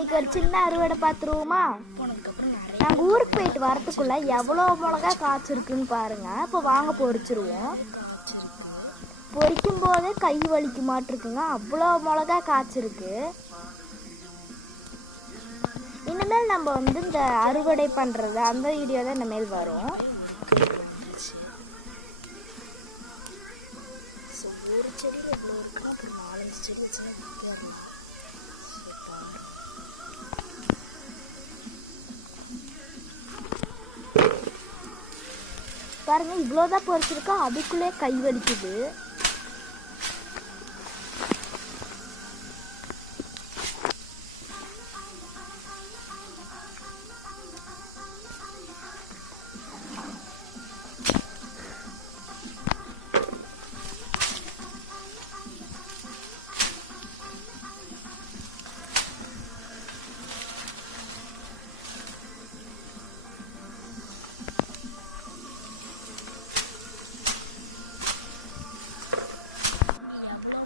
இன்னைக்கு ஒரு சின்ன அறுவடை பார்த்துருவோமா? நாங்கள் ஊருக்கு போயிட்டு வரத்துக்குள்ள எவ்வளோ மிளகா காய்ச்சிருக்குன்னு பாருங்க. இப்போ வாங்க பொரிச்சிருவோம். பொரிக்கும் போதே கை வலிக்க மாட்டிருக்குங்க, அவ்வளோ மிளகா காய்ச்சிருக்கு. இனிமேல் நம்ம இந்த அறுவடை பண்ணுறது அந்த வீடியோ தான் இனிமேல் வரும். ஒரு செடியில் இவ்வளோ இருக்குன்னா அப்புறம் 4-5 செடி வச்சுன்னா பாருங்க, இவ்வளோதான் பொரிச்சிருக்கா, அதுக்குள்ளே கை வலிக்குது.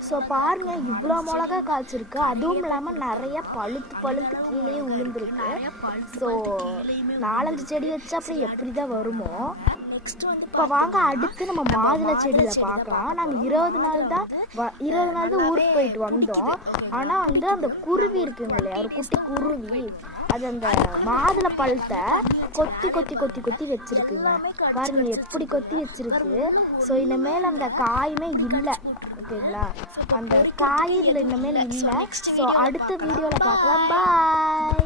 ஸோ பாருங்கள், இவ்வளோ மிளகா காய்ச்சிருக்கு. அதுவும் இல்லாமல் நிறைய பழுத்து கீழே விழுந்துருக்கு. ஸோ 4-5 செடி வச்சு அப்புறம் எப்படி தான் வருமோ. இப்போ வாங்க அடுத்து நம்ம மாதுளை செடியில் பார்க்கலாம். நாங்கள் 20 நாள் தான் ஊருக்கு போயிட்டு வந்தோம். ஆனால் அந்த குருவி இருக்குங்க இல்லையா, ஒரு குட்டி குருவி, அது அந்த மாதுளை பழத்தை கொத்தி வச்சிருக்குங்க. பாருங்க எப்படி கொத்தி வச்சிருக்கு. ஸோ இனிமேல் அந்த காயுமே இல்லை, ஓகேங்களா? அந்த காய் இதில் இனிமேல் இல்லை. ஸோ அடுத்த வீடியோவில் பார்க்கலாம். பாய்.